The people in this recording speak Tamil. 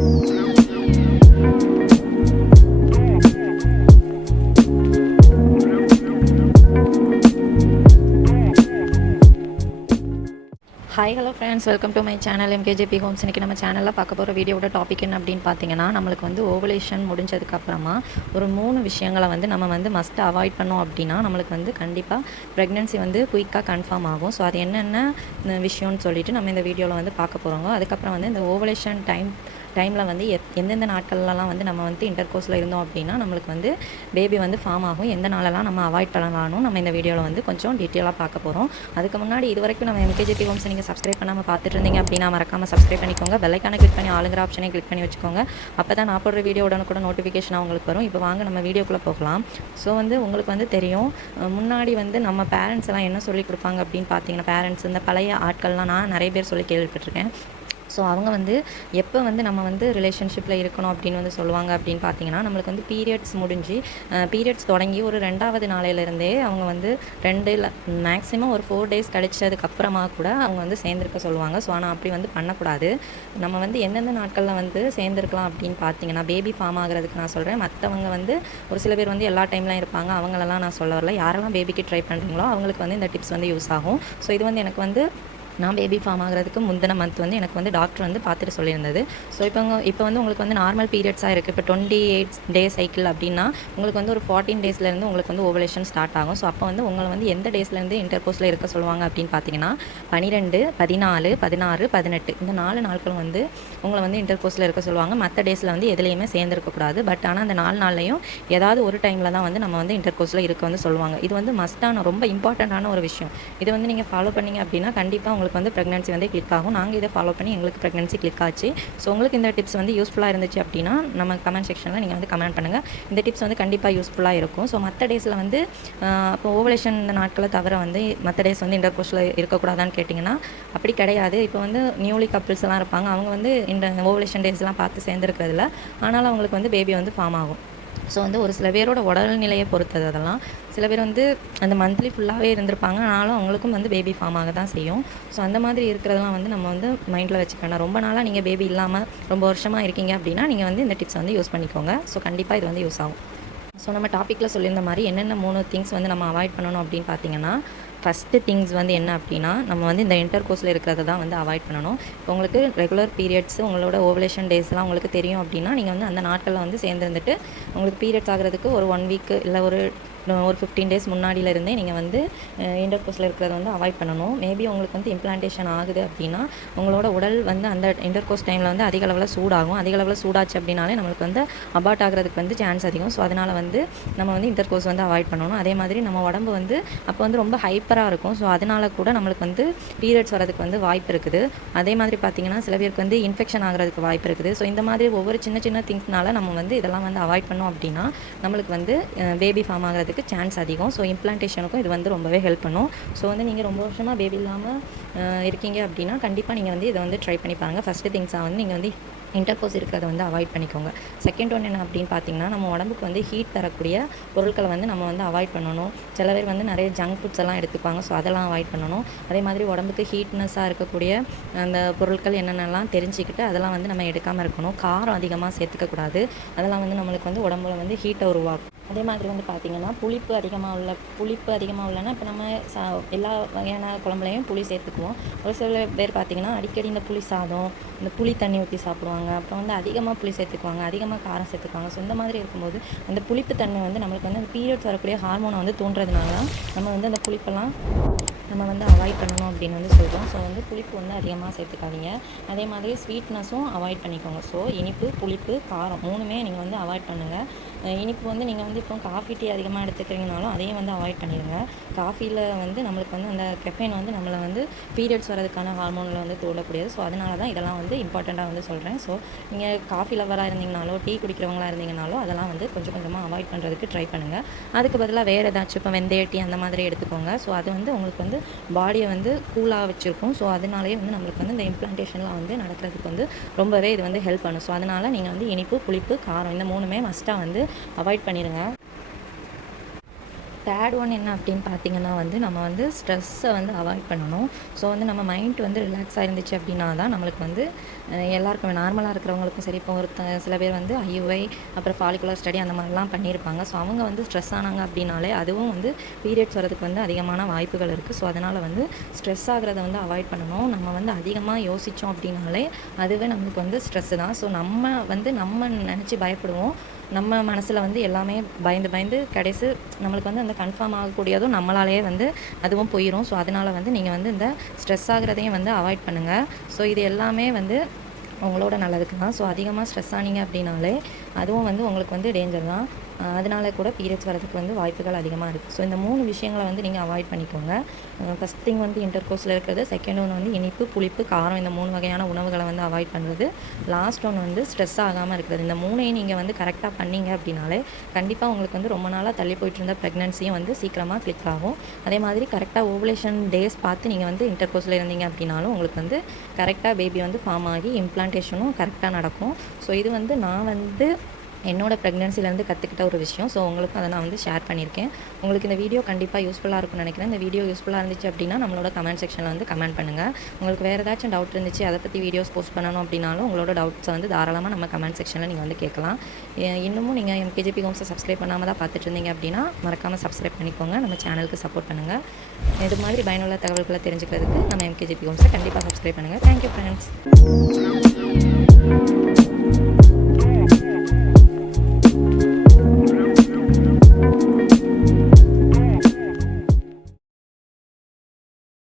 Hi hello friends, welcome to my channel MKJB homes. இன்றைக்கி நம்ம சேனலில் பார்க்க போகிற வீடியோட டாபிக் என்ன அப்படின்னு பார்த்தீங்கன்னா, நம்மளுக்கு வந்து ஓவலேஷன் முடிஞ்சதுக்கப்புறமா ஒரு 3 விஷயங்களை வந்து நம்ம வந்து மஸ்ட் அவாய்ட் பண்ணோம் அப்படின்னா நம்மளுக்கு வந்து கண்டிப்பாக ப்ரெக்னென்சி வந்து குயிக்காக கன்ஃபார்ம் ஆகும். ஸோ அது என்னென்ன விஷயம்னு சொல்லிட்டு நம்ம இந்த வீடியோவில் வந்து பார்க்க போகிறோங்க. அதுக்கப்புறம் வந்து இந்த ஓவலேஷன் டைமில் வந்து எந்தெந்த நாட்கள்லாம் வந்து நம்ம வந்து இன்டர்கோர்ஸில் இருந்தோம் அப்படின்னா நம்மளுக்கு வந்து பேபி வந்து ஃபார்ம் ஆகும், எந்த நாளெல்லாம் நம்ம அவாய்ட் பண்ணலாம்னு நம்ம இந்த வீடியோவில் வந்து கொஞ்சம் டீட்டெயிலாக பார்க்க போகிறோம். அதுக்கு முன்னாடி இது வரைக்கும் நம்ம எம்கேஜேபி ஹோம்ஸ் நீங்கள் சப்ஸ்கிரைப் பண்ணாமல் பார்த்துட்டு இருந்தீங்க அப்படின்னா மறக்காமல் சப்ஸ்கிரைப் பண்ணிக்கோங்க. பெல்லைக்கான கிளிக் பண்ணி ஆளுங்கிற ஆப்ஷனை கிளிக் பண்ணி வச்சுக்கோங்க. அப்போ தான் நான் போடுற வீடியோ உடனுக்குடன் நோட்டிஃபிகேஷன் உங்களுக்கு வரும். இப்போ வாங்க நம்ம வீடியோக்குள்ளே போகலாம். ஸோ வந்து உங்களுக்கு வந்து தெரியும், முன்னாடி வந்து நம்ம பேரண்ட்ஸ் எல்லாம் என்ன சொல்லி கொடுப்பாங்க அப்படின்னு பார்த்தீங்கன்னா, பேரண்ட்ஸ் இந்த பழைய ஆட்கள்லாம் நான் நிறைய பேர் சொல்லி கேள்விப்பட்டிருக்கேன். ஸோ அவங்க வந்து எப்போ வந்து நம்ம வந்து ரிலேஷன்ஷிப்பில் இருக்கணும் அப்படின்னு வந்து சொல்லுவாங்க அப்படின்னு பார்த்தீங்கன்னா, நம்மளுக்கு வந்து பீரியட்ஸ் தொடங்கி ஒரு 2வது நாளையிலேருந்தே அவங்க வந்து 2 இல்லை மேக்ஸிமம் ஒரு 4 டேஸ் கழிச்சதுக்கப்புறமா கூட அவங்க வந்து சேர்ந்துருக்க சொல்லுவாங்க. ஸோ ஆனால் அப்படி வந்து பண்ணக்கூடாது. நம்ம வந்து எந்தெந்த நாட்களில் வந்து சேர்ந்துருக்கலாம் அப்படின்னு பார்த்தீங்கன்னா, பேபி ஃபார்ம் ஆகிறதுக்கு நான் சொல்கிறேன். மற்றவங்க வந்து ஒரு சில பேர் வந்து எல்லா டைம்லாம் இருப்பாங்க, அவங்களெல்லாம் நான் சொல்ல வரல. யாரெல்லாம் பேபிக்கு ட்ரை பண்ணுறீங்களோ அவங்களுக்கு வந்து இந்த டிப்ஸ் வந்து யூஸ் ஆகும். ஸோ இது வந்து எனக்கு வந்து நான் பேபி ஃபார்ம் ஆகிறதுக்கு முந்தின மந்த் வந்து எனக்கு வந்து டாக்டர் வந்து பார்த்துட்டு சொல்லியிருந்தது. ஸோ இப்போ வந்து உங்களுக்கு வந்து நார்மல் பீரியட்ஸாக இருக்குது. இப்போ 28 டே சைக்கிள் அப்படின்னா உங்களுக்கு வந்து ஒரு 14 டேஸ்லேருந்து உங்களுக்கு வந்து ஓவலேஷன் ஸ்டார்ட் ஆகும். ஸோ அப்போ வந்து உங்களை வந்து எந்த டேஸ்லேருந்து இன்டர்கோர்ஸில் இருக்க சொல்லுவாங்க அப்படின்னு பார்த்தீங்கன்னா, 12, 14, 16, 18 இந்த 4 நாட்களும் வந்து உங்களை வந்து இன்டர்கோர்ஸில் இருக்க சொல்லுவாங்க. மற்ற டேஸில் வந்து எதுலேயுமே சேர்ந்துருக்கக்கூடாது. பட் ஆனால் அந்த 4 நாள்லையும் ஏதாவது ஒரு டைமில் தான் வந்து நம்ம வந்து இன்டர்கோர்ஸில் இருக்க வந்து சொல்லுவாங்க. இது வந்து மஸ்ட்டான ரொம்ப இம்பார்ட்டண்ட்டான ஒரு விஷயம். இது வந்து நீங்கள் ஃபாலோ பண்ணிங்க அப்படின்னா கண்டிப்பாக உங்களுக்கு வந்து ப்ரெக்னன்சி வந்து கிளிக் ஆகும். நாங்கள் இதை ஃபாலோ பண்ணி எங்களுக்கு ப்ரெக்னன்சி கிளிக் ஆச்சு. ஸோ உங்களுக்கு இந்த டிப்ஸ் வந்து யூஸ்ஃபுல்லாக இருந்துச்சு அப்படின்னா நம்ம கமெண்ட் செக்ஷனில் நீங்கள் வந்து கமெண்ட் பண்ணுங்கள். இந்த டிப்ஸ் வந்து கண்டிப்பாக யூஸ்ஃபுல்லாக இருக்கும். ஸோ மற்ற டேஸில் வந்து இப்போ ஓவலேஷன் இந்த நாட்களை தவிர வந்து மற்ற டேஸ் வந்து இன்டர்கோர்ஸில் இருக்கக்கூடாதான்னு கேட்டிங்கன்னா அப்படி கிடையாது. இப்போ வந்து நியூலி கப்பிள்ஸ் எல்லாம் இருப்பாங்க, அவங்க வந்து இந்த ஓவலேஷன் டேஸ்லாம் பார்த்து சேர்ந்துருக்கிறதுல ஆனாலும் அவங்களுக்கு வந்து பேபி வந்து ஃபார்ம் ஆகும். ஸோ வந்து ஒரு சில பேரோட உடல்நிலையை பொறுத்தது அதெல்லாம். சில பேர் வந்து அந்த மந்த்லி ஃபுல்லாகவே இருந்திருப்பாங்க, ஆனாலும் அவங்களுக்கும் வந்து பேபி ஃபார்ம் ஆக தான் செய்யும். ஸோ அந்த மாதிரி இருக்கிறதெல்லாம் வந்து நம்ம வந்து மைண்டில் வச்சுக்கணும். ரொம்ப நாளாக நீங்கள் பேபி இல்லாமல் ரொம்ப வருஷமாக இருக்கீங்க அப்படின்னா நீங்கள் வந்து இந்த டிப்ஸ் வந்து யூஸ் பண்ணிக்கோங்க. ஸோ கண்டிப்பாக இது வந்து யூஸ் ஆகும். ஸோ நம்ம டாப்பிக்கில் சொல்லியிருந்த மாதிரி என்னென்ன 3 திங்ஸ் வந்து நம்ம அவாய்ட் பண்ணணும் அப்படின்னு பார்த்தீங்கன்னா, ஃபஸ்ட்டு திங்ஸ் வந்து என்ன அப்படின்னா, நம்ம வந்து இந்த இன்டர்கோர்ஸில் இருக்கிறத தான் வந்து அவாய்ட் பண்ணணும். இப்போ உங்களுக்கு ரெகுலர் பீரியட்ஸ் உங்களோட ஓவலேஷன் டேஸ்லாம் உங்களுக்கு தெரியும் அப்படின்னா நீங்கள் வந்து அந்த நாட்களில் வந்து சேர்ந்துருந்துட்டு உங்களுக்கு பீரியட்ஸ் ஆகிறதுக்கு ஒரு 1 வீக் இல்லை ஒரு 15 டேஸ் முன்னாடியிலேருந்தே நீங்கள் வந்து இன்டர்கோர்ஸில் இருக்கிறத வந்து அவாய்ட் பண்ணணும். மேபி உங்களுக்கு வந்து இம்ப்ளான்டேஷன் ஆகுது அப்படின்னா உங்களோட உடல் வந்து அந்த இன்டர்கோர்ஸ் டைமில் வந்து அதிக அளவில் சூடாகும். அதிக அளவில் சூடாச்சு அப்படின்னாலே நம்மளுக்கு வந்து அபார்ட் ஆகிறதுக்கு வந்து சான்ஸ் அதிகம். ஸோ அதனால் வந்து நம்ம வந்து இன்டர்கோர்ஸ் வந்து அவாய்ட் பண்ணணும். அதே மாதிரி நம்ம உடம்பு வந்து அப்போ வந்து ரொம்ப ஹைப்பராக இருக்கும். ஸோ அதனால் கூட நம்மளுக்கு வந்து பீரியட்ஸ் வரதுக்கு வந்து வாய்ப்பு இருக்குது. அதே மாதிரி பார்த்திங்கன்னா சில பேருக்கு வந்து இன்ஃபெக்ஷன் ஆகிறதுக்கு வாய்ப்பு இருக்குது. ஸோ இந்த மாதிரி ஒவ்வொரு சின்ன சின்ன திங்ஸ்னால நம்ம வந்து இதெல்லாம் வந்து அவாய்ட் பண்ணோம் அப்படின்னா நம்மளுக்கு வந்து பேபி ஃபார்ம் ஆகிறதுக்கு சான்ஸ் அதிகம். ஸோ இம்ப்ளான்டேஷனுக்கும் இது வந்து ரொம்பவே ஹெல்ப் பண்ணும். ஸோ வந்து நீங்கள் ரொம்ப வருஷமாக பேபி இல்லாமல் இருக்கீங்க அப்படின்னா கண்டிப்பாக நீங்கள் வந்து இதை வந்து ட்ரை பண்ணி பாருங்கள். ஃபஸ்ட்டு திங்ஸாக வந்து நீங்கள் வந்து இன்டர்கோர்ஸ் இருக்கிறத வந்து அவாய்ட் பண்ணிக்கோங்க. செகண்ட் ஒன் என்ன அப்படின்னு பார்த்தீங்கன்னா, நம்ம உடம்புக்கு வந்து ஹீட் தரக்கூடிய பொருட்களை வந்து நம்ம வந்து அவாய்ட் பண்ணணும். சில பேர் வந்து நிறைய ஜங்க் ஃபுட்ஸ் எல்லாம் எடுத்துப்பாங்க. ஸோ அதெல்லாம் அவாய்ட் பண்ணணும். அதே மாதிரி உடம்புக்கு ஹீட்னஸாக இருக்கக்கூடிய அந்த பொருட்கள் என்னென்னலாம் தெரிஞ்சுக்கிட்டு அதெல்லாம் வந்து நம்ம எடுக்காமல் இருக்கணும். காரம் அதிகமாக சேர்த்துக்கக்கூடாது. அதெல்லாம் வந்து நம்மளுக்கு வந்து உடம்புல வந்து ஹீட்டை உருவாக்கும். அதே மாதிரி வந்து பார்த்திங்கன்னா புளிப்பு அதிகமாக உள்ளனா இப்போ நம்ம எல்லா வகையான குழம்புலையும் புளி சேர்த்துக்குவோம். ஒரு சில பேர் பார்த்திங்கன்னா அடிக்கடி இந்த புளி சாதம், இந்த புளி தண்ணி ஊற்றி சாப்பிடுவாங்க. அப்புறம் வந்து அதிகமாக புளி சேர்த்துக்குவாங்க, அதிகமாக காரம் சேர்த்துக்குவாங்க. ஸோ இந்த மாதிரி இருக்கும்போது அந்த புளிப்பு தன்மை வந்து நம்மளுக்கு வந்து அந்த பீரியட்ஸ் வரக்கூடிய ஹார்மோனை வந்து தூண்டுறதுனால நம்ம வந்து அந்த புளிப்பெல்லாம் நம்ம வந்து அவாய்ட் பண்ணணும் அப்படின்னு வந்து சொல்கிறோம். ஸோ வந்து புளிப்பு வந்து அதிகமாக சேர்த்துக்காதீங்க. அதே மாதிரி ஸ்வீட்னஸும் அவாய்ட் பண்ணிக்கோங்க. ஸோ இனிப்பு, புளிப்பு, காரம் 3மே நீங்கள் வந்து அவாய்ட் பண்ணுங்கள். இனிப்பு வந்து நீங்கள் வந்து இப்போ காஃபி டீ அதிகமாக எடுத்துக்கிறீங்கனாலும் அதையும் வந்து அவாய்ட் பண்ணிடுங்க. காஃபியில் வந்து நம்மளுக்கு வந்து அந்த கெஃபைன் வந்து நம்மளை வந்து பீரியட்ஸ் வரதுக்கான ஹார்மோனில் வந்து தூண்டக்கூடியது. ஸோ அதனால தான் இதெல்லாம் வந்து இம்பார்ட்டண்ட்டாக வந்து சொல்கிறேன். ஸோ நீங்கள் காஃபி லவராக இருந்தீங்கனாலோ டீ குடிக்கிறவங்களாக இருந்தீங்கனாலோ அதெல்லாம் வந்து கொஞ்சம் கொஞ்சமாக அவாய்ட் பண்ணுறதுக்கு ட்ரை பண்ணுங்கள். அதுக்கு பதிலாக வேறு ஏதாச்சும் இப்போ வெந்தய டீ அந்த மாதிரி எடுத்துக்கோங்க. ஸோ அது வந்து உங்களுக்கு வந்து பாடியை வந்து கூலாக வச்சுருக்கும். ஸோ அதனாலேயே வந்து நம்மளுக்கு வந்து இந்த இம்ப்ளான்டேஷன்லாம் வந்து நடக்கிறதுக்கு வந்து ரொம்பவே இது வந்து ஹெல்ப் பண்ணும். ஸோ அதனால் நீங்கள் வந்து இனிப்பு, புளிப்பு, காரம் இந்த 3மே மஸ்ட்டாக வந்து அவாய்ட் பண்ணிடுங்க. தேர்ட் ஒன் என்ன அப்படின்னு பார்த்தீங்கன்னா வந்து நம்ம வந்து ஸ்ட்ரெஸ்ஸை வந்து அவாய்ட் பண்ணணும். ஸோ வந்து நம்ம மைண்ட் வந்து ரிலாக்ஸாக இருந்துச்சு அப்படின்னா தான் நம்மளுக்கு வந்து எல்லாருக்கும் நார்மலாக இருக்கிறவங்களுக்கும் சரி, இப்போ சில பேர் வந்து ஐயுஐ அப்புறம் ஃபாலிகுலர் ஸ்டடி அந்த மாதிரிலாம் பண்ணியிருப்பாங்க. ஸோ அவங்க வந்து ஸ்ட்ரெஸ் ஆனாங்க அப்படின்னாலே அதுவும் வந்து பீரியட்ஸ் வரதுக்கு வந்து அதிகமான வாய்ப்புகள் இருக்குது. ஸோ அதனால் வந்து ஸ்ட்ரெஸ் ஆகிறத வந்து அவாய்ட் பண்ணணும். நம்ம வந்து அதிகமாக யோசித்தோம் அப்படின்னாலே அதுவே நம்மளுக்கு வந்து ஸ்ட்ரெஸ்ஸு தான். ஸோ நம்ம நினச்சி பயப்படுவோம். நம்ம மனசில் வந்து எல்லாமே பயந்து கடைசி நம்மளுக்கு வந்து அந்த கன்ஃபார்ம் ஆகக்கூடியதும் நம்மளாலேயே வந்து அதுவும் போயிடும். ஸோ அதனால் வந்து நீங்கள் வந்து இந்த ஸ்ட்ரெஸ் ஆகிறதையும் வந்து அவாய்ட் பண்ணுங்கள். ஸோ இது எல்லாமே வந்து உங்களோட நல்லதுக்கு தான். ஸோ அதிகமாக ஸ்ட்ரெஸ் ஆனீங்க அப்படின்னாலே அதுவும் வந்து உங்களுக்கு வந்து டேஞ்சர் தான். அதனால கூட பீரியட்ஸ் வரதுக்கு வந்து வாய்ப்புகள் அதிகமாக இருக்குது. ஸோ இந்த 3 விஷயங்களை வந்து நீங்கள் அவாய்ட் பண்ணிக்கோங்க. ஃபஸ்ட் திங் வந்து இன்டர்கோர்ஸில் இருக்கிறது, செகண்ட் ஒன்று வந்து இனிப்பு, புளிப்பு, காரம், இந்த 3 வகையான உணவுகளை வந்து அவாய்ட் பண்ணுறது, லாஸ்ட் ஒன்று வந்து ஸ்ட்ரெஸ் ஆகாமல் இருக்கிறது. இந்த 3ஐயும் நீங்கள் வந்து கரெக்டாக பண்ணீங்க அப்படின்னாலே கண்டிப்பாக உங்களுக்கு வந்து ரொம்ப நாளாக தள்ளி போயிட்டு இருந்த ப்ரெக்னன்சியும் வந்து சீக்கிரமாக கிளிக் ஆகும். அதே மாதிரி கரெக்டாக ஓவுலேஷன் டேஸ் பார்த்து நீங்கள் வந்து இன்டர்கோர்ஸில் இருந்தீங்க அப்படின்னாலும் உங்களுக்கு வந்து கரெக்டாக பேபி வந்து ஃபார்ம் ஆகி இம்ப்ளான்டேஷனும் கரெக்டாக நடக்கும். ஸோ இது வந்து நான் வந்து என்னோட ப்ரெக்னன்சிலேருந்து கற்றுக்கிட்ட ஒரு விஷயம். ஸோ உங்களுக்கும் அதை நான் வந்து ஷேர் பண்ணியிருக்கேன். உங்களுக்கு இந்த வீடியோ கண்டிப்பாக யூஸ்ஃபுல்லாக இருக்கும்னு நினைக்கிறேன். இந்த வீடியோ யூஸ்ஃபுல்லாக இருந்துச்சு அப்படின்னா நம்மளோட கமெண்ட் செக்ஷனில் வந்து கமெண்ட் பண்ணுங்கள். உங்களுக்கு வேறு ஏதாச்சும் டவுட் இருந்துச்சு, அதை பற்றி வீடியோஸ் போஸ்ட் பண்ணணும் அப்படின்னாலும் உங்களோட டவுட்ஸை வந்து தாராளமாக நம்ம கமெண்ட் செக்ஷனில் நீங்கள் வந்து கேட்கலாம். இன்னமும் நீங்கள் எம்கேஜேபி ஹோம்ஸை சப்ஸ்கிரைப் பண்ணாமல் தான் பார்த்துட்டு இருந்தீங்க அப்படின்னா மறக்காமல் சப்ஸ்கிரைப் பண்ணிக்கோங்க. நம்ம சேனலுக்கு சப்போர்ட் பண்ணுங்கள். இது மாதிரி பயனுள்ள தகவல்களை தெரிஞ்சுக்கிறதுக்கு நம்ம எம்கேஜேபி ஹோம்ஸை கண்டிப்பாக சப்ஸ்கிரைப் பண்ணுங்கள். Thank you friends.